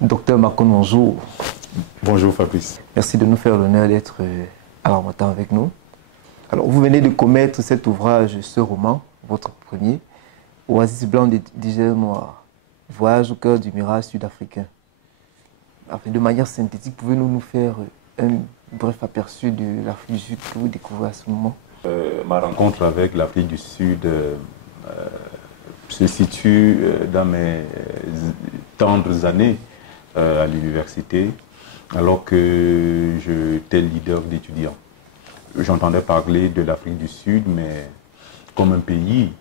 Docteur Macon, bonjour. Bonjour Fabrice. Merci de nous faire l'honneur d'être à Harmattan avec nous. Alors, vous venez de commettre cet ouvrage, ce roman, votre premier, Oasis blanc des désert noirs, voyage au cœur du mirage sud-africain. De manière synthétique, pouvez-vous nous faire un bref aperçu de l'Afrique du Sud que vous découvrez à ce moment? Ma rencontre avec l'Afrique du Sud se situe dans mes tendres années à l'université, alors que j'étais leader d'étudiants. J'entendais parler de l'Afrique du Sud, mais comme un pays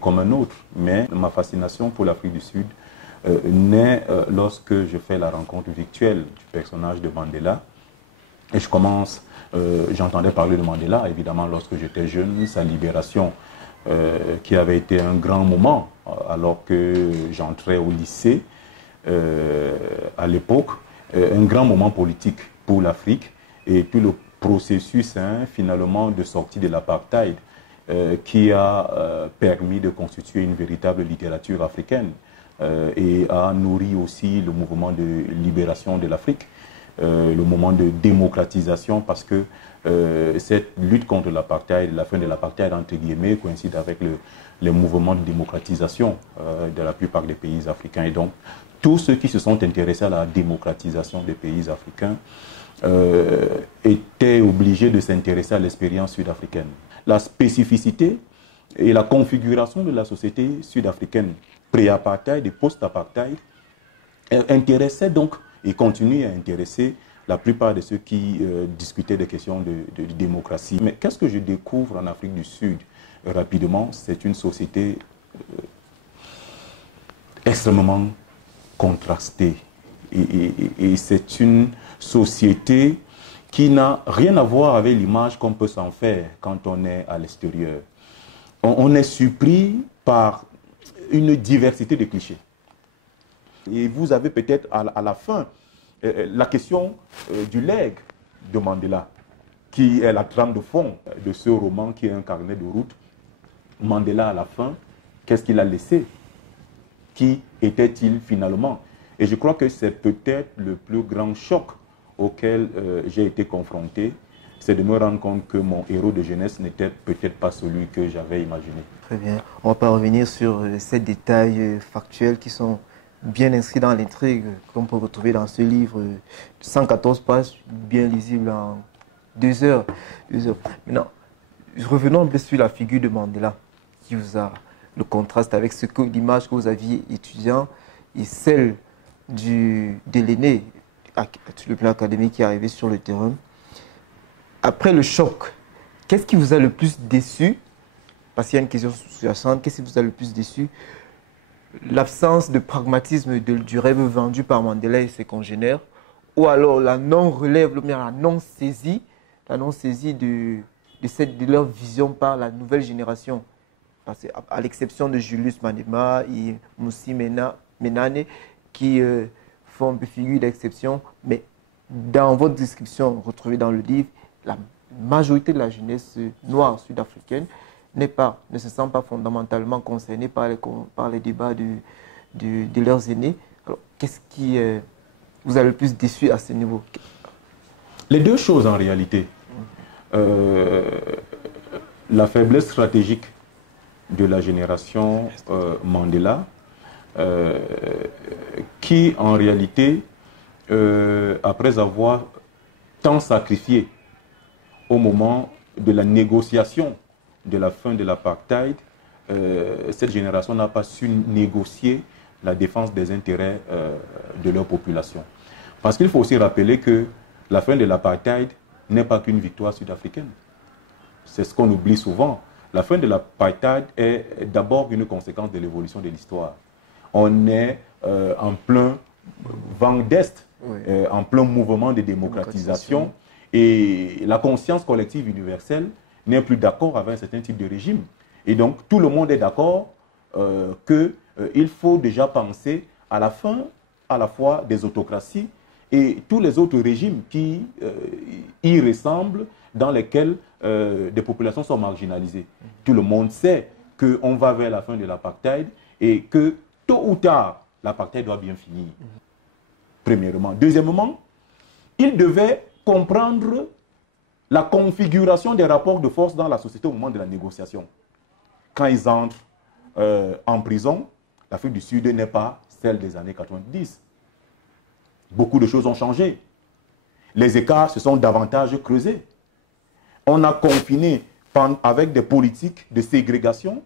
comme un autre. Mais ma fascination pour l'Afrique du Sud naît lorsque je fais la rencontre virtuelle du personnage de Mandela. Et j'entendais parler de Mandela, évidemment, lorsque j'étais jeune, sa libération, qui avait été un grand moment, alors que j'entrais au lycée à l'époque, un grand moment politique pour l'Afrique, et tout le processus finalement de sortie de l'apartheid qui a permis de constituer une véritable littérature africaine et a nourri aussi le mouvement de libération de l'Afrique. Le moment de démocratisation, parce que cette lutte contre l'apartheid, la fin de l'apartheid entre guillemets, coïncide avec les mouvements de démocratisation de la plupart des pays africains. Et donc, tous ceux qui se sont intéressés à la démocratisation des pays africains étaient obligés de s'intéresser à l'expérience sud-africaine. La spécificité et la configuration de la société sud-africaine pré-apartheid et post-apartheid intéressaient donc et continue à intéresser la plupart de ceux qui discutaient des questions de démocratie. Mais qu'est-ce que je découvre en Afrique du Sud rapidement? C'est une société extrêmement contrastée. Et c'est une société qui n'a rien à voir avec l'image qu'on peut s'en faire quand on est à l'extérieur. On est surpris par une diversité de clichés. Et vous avez peut-être à la fin la question du legs de Mandela, qui est la trame de fond de ce roman qui est un carnet de route. Mandela à la fin, qu'est-ce qu'il a laissé? Qui était-il finalement? Et je crois que c'est peut-être le plus grand choc auquel j'ai été confronté, c'est de me rendre compte que mon héros de jeunesse n'était peut-être pas celui que j'avais imaginé. Très bien. On ne va pas revenir sur ces détails factuels qui sont bien inscrits dans l'intrigue qu'on peut retrouver dans ce livre de 114 pages, bien lisible en 2 heures. Maintenant, revenons un peu sur la figure de Mandela, qui vous a le contraste avec l'image que vous aviez étudiant et celle de l'aîné sur le plan académique qui est arrivé sur le terrain. Après le choc, qu'est-ce qui vous a le plus déçu? Parce qu'il y a une question sous-jacente, qu'est-ce qui vous a le plus déçu? L'absence de pragmatisme du rêve vendu par Mandela et ses congénères, ou alors la non-relève, la non-saisie de leur vision par la nouvelle génération. Parce à l'exception de Julius Malema et Moussi Menane, qui font un peu figure d'exception, mais dans votre description retrouvée dans le livre, la majorité de la jeunesse noire sud-africaine ne se sent pas fondamentalement concernée par les débats de leurs aînés. Alors, qu'est-ce qui vous a le plus déçu à ce niveau? Les deux choses en réalité. La faiblesse stratégique de la génération Mandela, qui en réalité, après avoir tant sacrifié au moment de la négociation de la fin de l'apartheid, cette génération n'a pas su négocier la défense des intérêts de leur population. Parce qu'il faut aussi rappeler que la fin de l'apartheid n'est pas qu'une victoire sud-africaine. C'est ce qu'on oublie souvent. La fin de l'apartheid est d'abord une conséquence de l'évolution de l'histoire. On est en plein vent d'Est, oui, en plein mouvement de démocratisation, et la conscience collective universelle n'est plus d'accord avec un certain type de régime. Et donc, tout le monde est d'accord qu'il faut déjà penser à la fin, à la fois des autocraties et tous les autres régimes qui y ressemblent, dans lesquels des populations sont marginalisées. Tout le monde sait qu'on va vers la fin de l'apartheid et que tôt ou tard, l'apartheid doit bien finir. Premièrement. Deuxièmement, il devait comprendre la configuration des rapports de force dans la société au moment de la négociation. Quand ils entrent en prison, l'Afrique du Sud n'est pas celle des années 90. Beaucoup de choses ont changé. Les écarts se sont davantage creusés. On a confiné avec des politiques de ségrégation,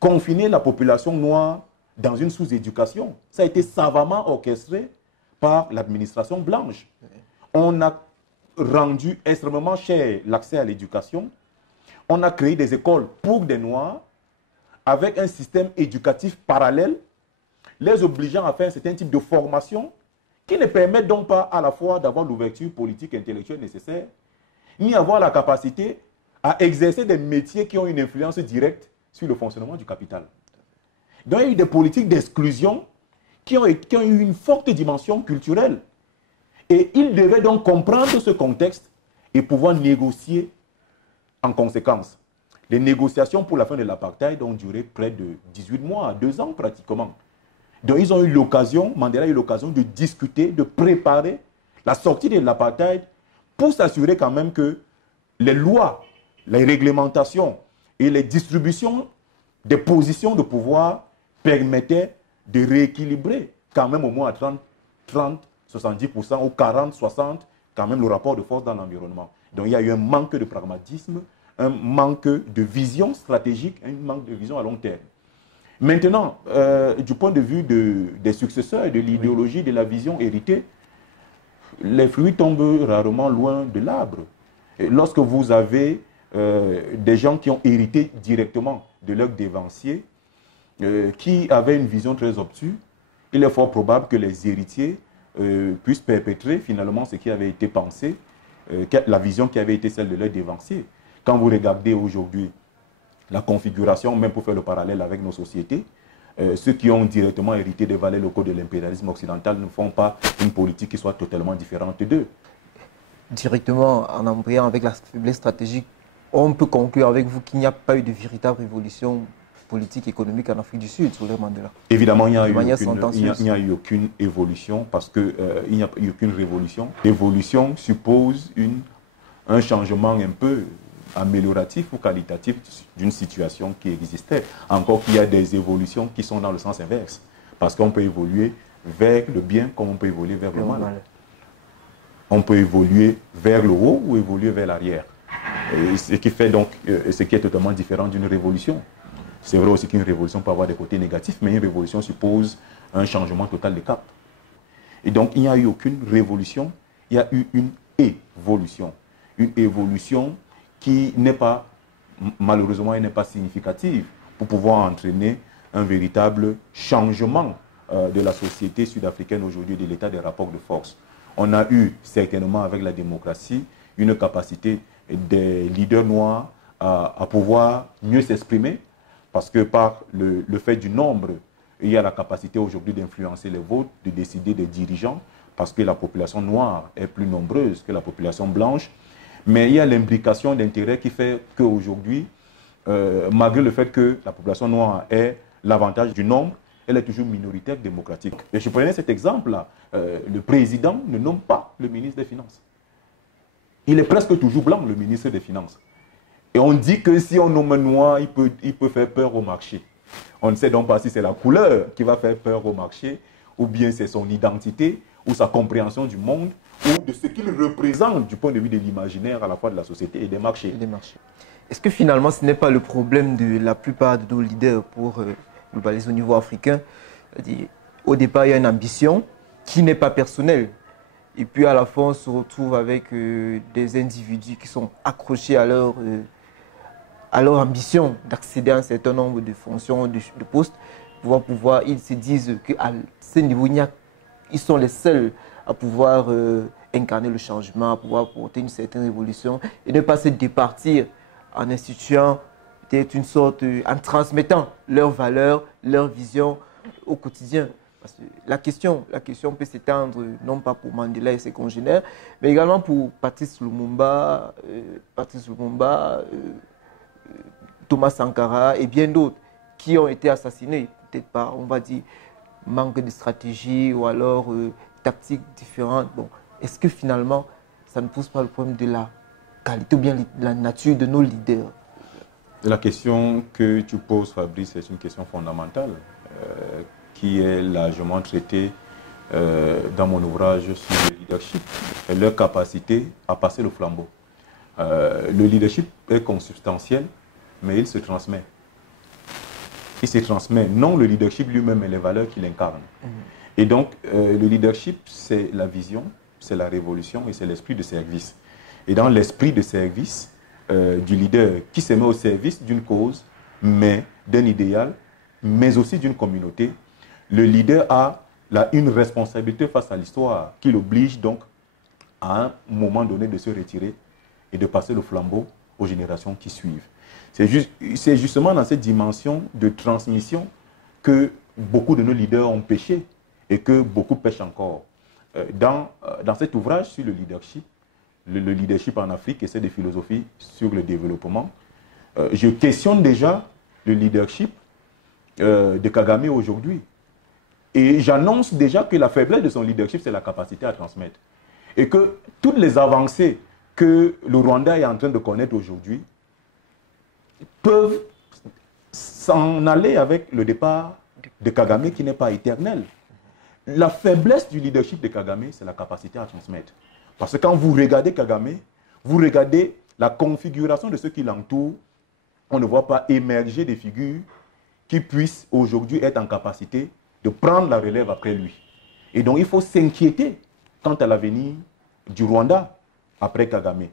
confiné la population noire dans une sous-éducation. Ça a été savamment orchestré par l'administration blanche. On a rendu extrêmement cher l'accès à l'éducation. On a créé des écoles pour des Noirs avec un système éducatif parallèle, les obligeant à faire un certain type de formation qui ne permettent donc pas à la fois d'avoir l'ouverture politique et intellectuelle nécessaire, ni avoir la capacité à exercer des métiers qui ont une influence directe sur le fonctionnement du capital. Donc il y a eu des politiques d'exclusion qui ont eu une forte dimension culturelle. Et ils devaient donc comprendre ce contexte et pouvoir négocier en conséquence. Les négociations pour la fin de l'apartheid ont duré près de 18 mois, 2 ans pratiquement. Donc ils ont eu l'occasion, Mandela a eu l'occasion de discuter, de préparer la sortie de l'apartheid pour s'assurer quand même que les lois, les réglementations et les distributions des positions de pouvoir permettaient de rééquilibrer quand même au moins à 30, 70% ou 40, 60, quand même le rapport de force dans l'environnement. Donc il y a eu un manque de pragmatisme, un manque de vision stratégique, un manque de vision à long terme. Maintenant, du point de vue des successeurs, de l'idéologie, de la vision héritée, les fruits tombent rarement loin de l'arbre. Lorsque vous avez des gens qui ont hérité directement de leurs dévanciers, qui avaient une vision très obtuse, il est fort probable que les héritiers puissent perpétrer finalement ce qui avait été pensé, la vision qui avait été celle de leurs dévanciers. Quand vous regardez aujourd'hui la configuration, même pour faire le parallèle avec nos sociétés, ceux qui ont directement hérité des valeurs locaux de l'impérialisme occidental ne font pas une politique qui soit totalement différente d'eux. Directement, en embrayant avec la faiblesse stratégique, on peut conclure avec vous qu'il n'y a pas eu de véritable révolution politique, économique en Afrique du Sud sous l'ère Mandela. Évidemment, il n'y a eu aucune évolution parce qu'il n'y a eu aucune révolution. L'évolution suppose un changement un peu amélioratif ou qualitatif d'une situation qui existait. Encore qu'il y a des évolutions qui sont dans le sens inverse. Parce qu'on peut évoluer vers le bien comme on peut évoluer vers le mal. On peut évoluer vers le haut ou évoluer vers l'arrière. Ce qui fait donc, ce qui est totalement différent d'une révolution. C'est vrai aussi qu'une révolution peut avoir des côtés négatifs, mais une révolution suppose un changement total de cap. Et donc, il n'y a eu aucune révolution, il y a eu une évolution. Une évolution qui n'est pas, malheureusement, elle n'est pas significative pour pouvoir entraîner un véritable changement de la société sud-africaine aujourd'hui, de l'état des rapports de force. On a eu certainement avec la démocratie une capacité des leaders noirs à pouvoir mieux s'exprimer parce que par le fait du nombre, il y a la capacité aujourd'hui d'influencer les votes, de décider des dirigeants parce que la population noire est plus nombreuse que la population blanche. Mais il y a l'imbrication d'intérêts qui fait qu'aujourd'hui, malgré le fait que la population noire ait l'avantage du nombre, elle est toujours minoritaire démocratique. Et je prenais cet exemple-là. Le président ne nomme pas le ministre des Finances. Il est presque toujours blanc, le ministre des Finances. Et on dit que si on nomme noir, il peut faire peur au marché. On ne sait donc pas si c'est la couleur qui va faire peur au marché, ou bien c'est son identité, ou sa compréhension du monde, ou de ce qu'il représente du point de vue de l'imaginaire à la fois de la société et des marchés. Est-ce que finalement ce n'est pas le problème de la plupart de nos leaders pour globaliser au niveau africain? Au départ, il y a une ambition qui n'est pas personnelle. Et puis à la fin, on se retrouve avec des individus qui sont accrochés à leur ambition d'accéder à un certain nombre de fonctions, de postes. Ils se disent qu'à ce niveau, ils sont les seuls à pouvoir incarner le changement, à pouvoir porter une certaine révolution et ne pas se départir en instituant peut-être une sorte, en transmettant leurs valeurs, leurs visions au quotidien. Parce que la question peut s'étendre non pas pour Mandela et ses congénères, mais également pour Patrice Lumumba, Thomas Sankara et bien d'autres qui ont été assassinés, peut-être par, on va dire, manque de stratégie ou alors tactiques différentes. Bon, est-ce que finalement, ça ne pose pas le problème de la qualité ou bien de la nature de nos leaders? La question que tu poses, Fabrice, c'est une question fondamentale qui est largement traitée dans mon ouvrage sur le leadership et leur capacité à passer le flambeau. Le leadership est consubstantiel, mais il se transmet. Il se transmet, non le leadership lui-même, mais les valeurs qu'il incarne. Et donc, le leadership, c'est la vision, c'est la révolution et c'est l'esprit de service. Et dans l'esprit de service du leader qui se met au service d'une cause, mais d'un idéal, mais aussi d'une communauté, le leader a une responsabilité face à l'histoire qui l'oblige donc à un moment donné de se retirer et de passer le flambeau aux générations qui suivent. C'est justement dans cette dimension de transmission que beaucoup de nos leaders ont péché et que beaucoup pêchent encore. Dans cet ouvrage sur le leadership en Afrique et c'est des philosophies sur le développement, je questionne déjà le leadership de Kagame aujourd'hui. Et j'annonce déjà que la faiblesse de son leadership, c'est la capacité à transmettre. Et que toutes les avancées que le Rwanda est en train de connaître aujourd'hui peuvent s'en aller avec le départ de Kagame qui n'est pas éternel. La faiblesse du leadership de Kagame, c'est la capacité à transmettre. Parce que quand vous regardez Kagame, vous regardez la configuration de ceux qui l'entourent, on ne voit pas émerger des figures qui puissent aujourd'hui être en capacité de prendre la relève après lui. Et donc il faut s'inquiéter quant à l'avenir du Rwanda après Kagame.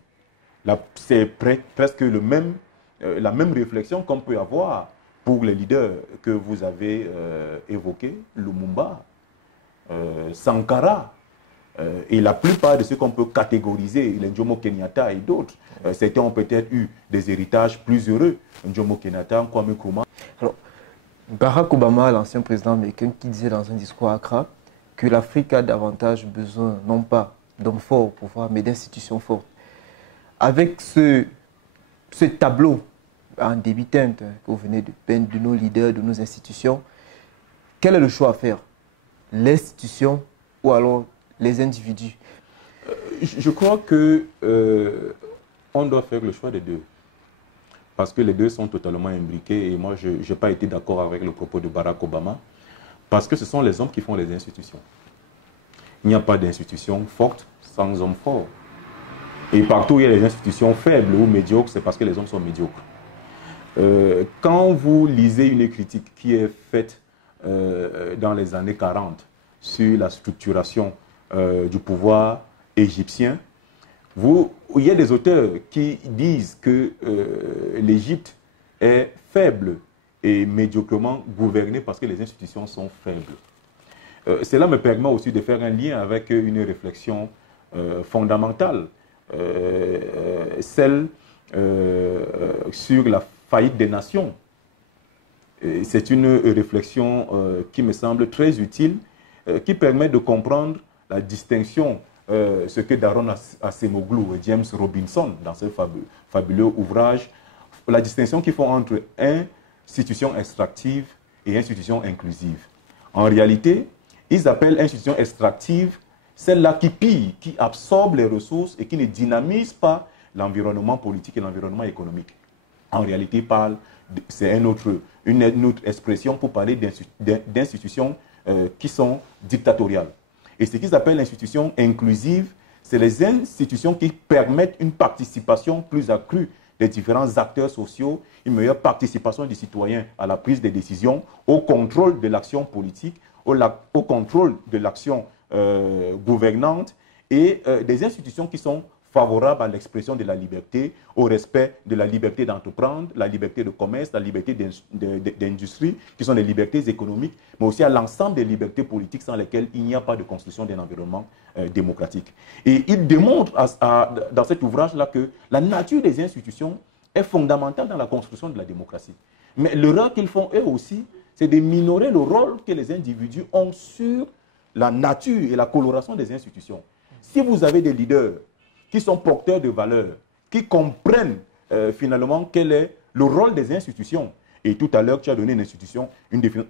C'est presque la même réflexion qu'on peut avoir pour les leaders que vous avez évoqués, Lumumba, Sankara, et la plupart de ceux qu'on peut catégoriser, les Jomo Kenyatta et d'autres, certains ont peut-être eu des héritages plus heureux, Jomo Kenyatta, Kwame Nkrumah. Alors, Barack Obama, l'ancien président américain, qui disait dans un discours à Accra que l'Afrique a davantage besoin, non pas d'hommes forts au pouvoir, mais d'institutions fortes. Avec ce tableau en débit teinte que vous venez de peindre de nos leaders, de nos institutions, quel est le choix à faire? L'institution ou alors les individus? Je crois que on doit faire le choix des deux. Parce que les deux sont totalement imbriqués et moi, je n'ai pas été d'accord avec le propos de Barack Obama parce que ce sont les hommes qui font les institutions. Il n'y a pas d'institution forte sans hommes forts. Et partout où il y a des institutions faibles ou médiocres, c'est parce que les hommes sont médiocres. Quand vous lisez une critique qui est faite dans les années 40 sur la structuration du pouvoir égyptien, il y a des auteurs qui disent que l'Égypte est faible et médiocrement gouvernée parce que les institutions sont faibles. Cela me permet aussi de faire un lien avec une réflexion fondamentale, celle sur la faillite des nations. C'est une réflexion qui me semble très utile, qui permet de comprendre la distinction ce que Daron Acemoglu et James Robinson, dans ce fabuleux ouvrage, la distinction qu'ils font entre institution extractive et institution inclusive. En réalité, ils appellent institution extractive celle-là qui pille, qui absorbe les ressources et qui ne dynamise pas l'environnement politique et l'environnement économique. En réalité, c'est une autre expression pour parler d'institutions qui sont dictatoriales. Et ce qu'ils appellent l'institution inclusive, c'est les institutions qui permettent une participation plus accrue des différents acteurs sociaux, une meilleure participation des citoyens à la prise des décisions, au contrôle de l'action politique, au contrôle de l'action gouvernante et des institutions qui sont favorables à l'expression de la liberté, au respect de la liberté d'entreprendre, la liberté de commerce, la liberté d'industrie, qui sont les libertés économiques, mais aussi à l'ensemble des libertés politiques sans lesquelles il n'y a pas de construction d'un environnement démocratique. Et il démontre dans cet ouvrage-là que la nature des institutions est fondamentale dans la construction de la démocratie. Mais l'erreur qu'ils font eux aussi, c'est de minorer le rôle que les individus ont sur la nature et la coloration des institutions. Si vous avez des leaders qui sont porteurs de valeurs, qui comprennent finalement quel est le rôle des institutions. Et tout à l'heure, tu as donné une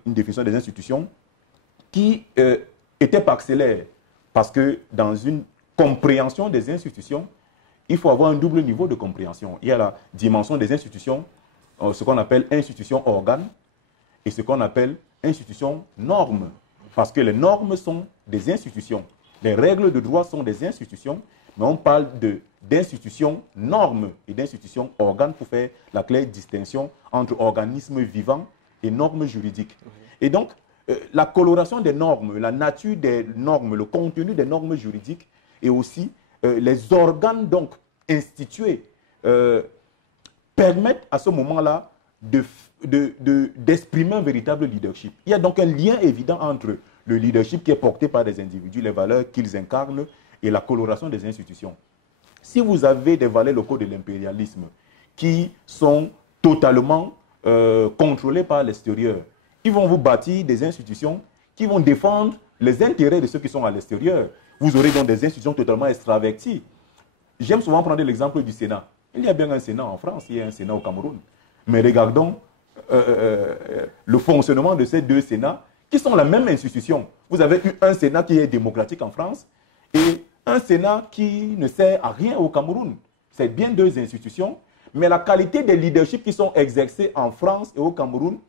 définition des institutions qui était parcellaire. Parce que dans une compréhension des institutions, il faut avoir un double niveau de compréhension. Il y a la dimension des institutions, ce qu'on appelle institutions organes, et ce qu'on appelle institutions normes. Parce que les normes sont des institutions. Les règles de droit sont des institutions, mais on parle d'institutions normes et d'institutions organes pour faire la claire distinction entre organismes vivants et normes juridiques. Et donc, la coloration des normes, la nature des normes, le contenu des normes juridiques et aussi les organes donc institués permettent à ce moment-là d'exprimer un véritable leadership. Il y a donc un lien évident entre le leadership qui est porté par des individus, les valeurs qu'ils incarnent et la coloration des institutions. Si vous avez des valets locaux de l'impérialisme qui sont totalement contrôlés par l'extérieur, ils vont vous bâtir des institutions qui vont défendre les intérêts de ceux qui sont à l'extérieur. Vous aurez donc des institutions totalement extraverties. J'aime souvent prendre l'exemple du Sénat. Il y a bien un Sénat en France, il y a un Sénat au Cameroun. Mais regardons le fonctionnement de ces deux Sénats qui sont la même institution. Vous avez eu un Sénat qui est démocratique en France et un Sénat qui ne sert à rien au Cameroun. C'est bien deux institutions, mais la qualité des leaderships qui sont exercés en France et au Cameroun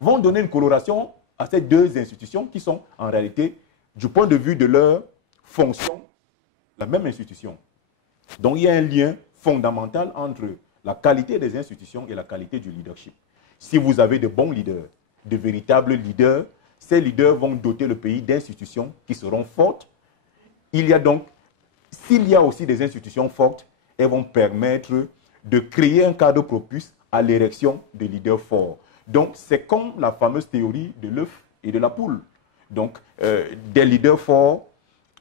vont donner une coloration à ces deux institutions qui sont en réalité, du point de vue de leur fonction, la même institution. Donc il y a un lien fondamental entre la qualité des institutions et la qualité du leadership. Si vous avez de bons leaders, de véritables leaders, ces leaders vont doter le pays d'institutions qui seront fortes. Il y a donc, s'il y a aussi des institutions fortes, elles vont permettre de créer un cadre propice à l'érection de leaders forts. Donc, c'est comme la fameuse théorie de l'œuf et de la poule. Donc, des leaders forts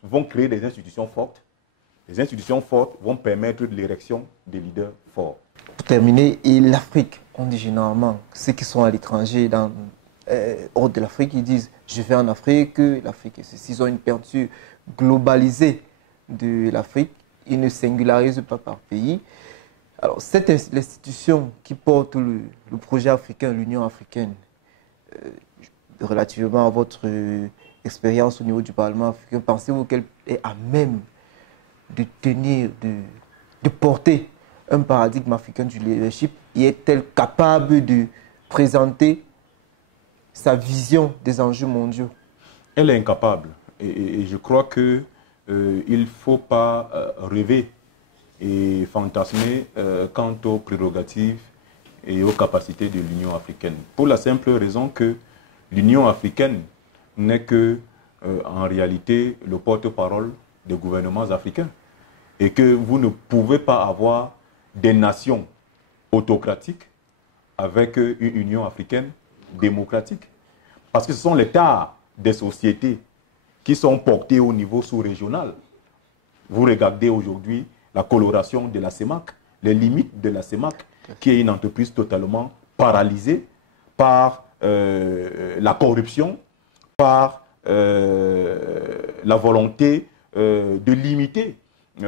vont créer des institutions fortes. Les institutions fortes vont permettre l'érection des leaders forts. Pour terminer, et l'Afrique, on dit généralement, ceux qui sont à l'étranger, hors de l'Afrique, ils disent « je vais en Afrique », l'Afrique, s'ils ont une peinture globalisée de l'Afrique, ils ne singularisent pas par pays. Alors, cette institution qui porte le projet africain, l'Union africaine, relativement à votre expérience au niveau du Parlement africain, pensez-vous qu'elle est à même de tenir, de porter un paradigme africain du leadership et est-elle capable de présenter sa vision des enjeux mondiaux? Elle est incapable. Et je crois qu'il ne faut pas rêver et fantasmer quant aux prérogatives et aux capacités de l'Union africaine. Pour la simple raison que l'Union africaine n'est que, en réalité, le porte-parole des gouvernements africains. Et que vous ne pouvez pas avoir des nations autocratiques avec une Union africaine démocratique. Parce que ce sont les tares des sociétés qui sont portées au niveau sous-régional. Vous regardez aujourd'hui la coloration de la CEMAC, les limites de la CEMAC, qui est une entreprise totalement paralysée par la corruption, par la volonté de limiter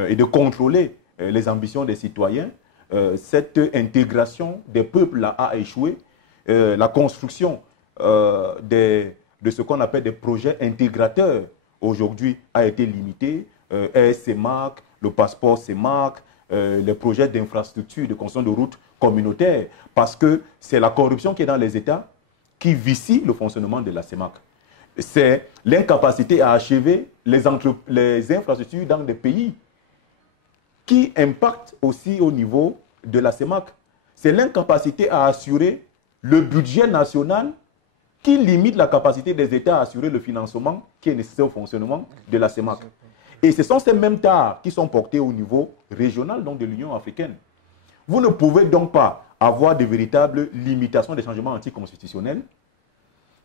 et de contrôler les ambitions des citoyens. Cette intégration des peuples a échoué. La construction de ce qu'on appelle des projets intégrateurs aujourd'hui a été limitée. CEMAC, le passeport CEMAC, les projets d'infrastructures, de construction de routes communautaires, parce que c'est la corruption qui est dans les États qui vicie le fonctionnement de la CEMAC. C'est l'incapacité à achever les infrastructures dans des pays qui impactent aussi au niveau de la CEMAC. C'est l'incapacité à assurer le budget national qui limite la capacité des États à assurer le financement qui est nécessaire au fonctionnement de la CEMAC. Et ce sont ces mêmes tares qui sont portées au niveau régional donc de l'Union africaine. Vous ne pouvez donc pas avoir de véritables limitations des changements anticonstitutionnels,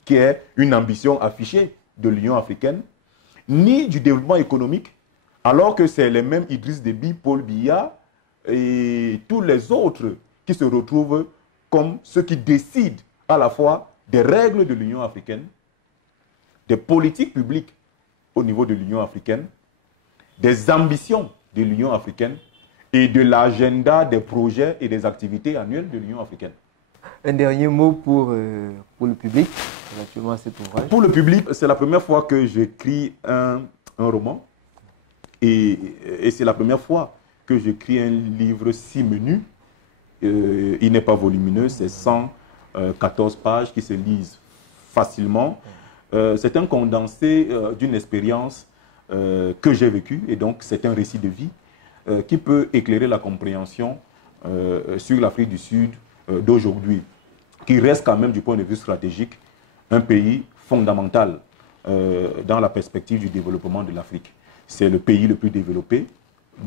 qui est une ambition affichée de l'Union africaine, ni du développement économique, alors que c'est les mêmes Idriss Déby, Paul Biya et tous les autres qui se retrouvent comme ceux qui décident à la fois des règles de l'Union africaine, des politiques publiques au niveau de l'Union africaine, des ambitions de l'Union africaine et de l'agenda des projets et des activités annuelles de l'Union africaine. Un dernier mot pour le public. relativement à cet ouvrage? Pour le public, c'est la première fois que j'écris un roman. Et c'est la première fois que j'écris un livre si menu. Il n'est pas volumineux, c'est 114 pages qui se lisent facilement. C'est un condensé d'une expérience que j'ai vécue, et donc c'est un récit de vie qui peut éclairer la compréhension sur l'Afrique du Sud d'aujourd'hui, qui reste quand même du point de vue stratégique un pays fondamental dans la perspective du développement de l'Afrique. C'est le pays le plus développé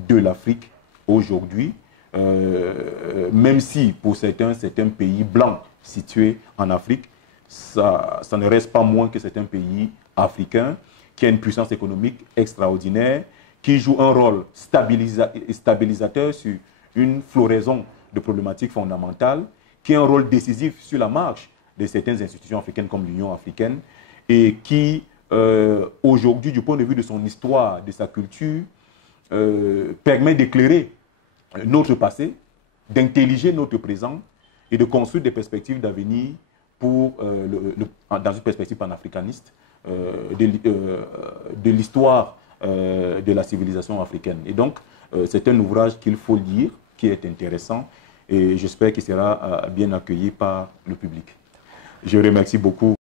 de l'Afrique aujourd'hui, même si pour certains, c'est un pays blanc situé en Afrique, ça ne reste pas moins que c'est un pays africain qui a une puissance économique extraordinaire, qui joue un rôle stabilisateur sur une floraison de problématiques fondamentales, qui a un rôle décisif sur la marche de certaines institutions africaines comme l'Union africaine, et qui, aujourd'hui, du point de vue de son histoire, de sa culture, permet d'éclairer notre passé, d'intelliger notre présent et de construire des perspectives d'avenir pour, dans une perspective panafricaniste de l'histoire de la civilisation africaine. Et donc, c'est un ouvrage qu'il faut lire, qui est intéressant, et j'espère qu'il sera bien accueilli par le public. Je remercie beaucoup.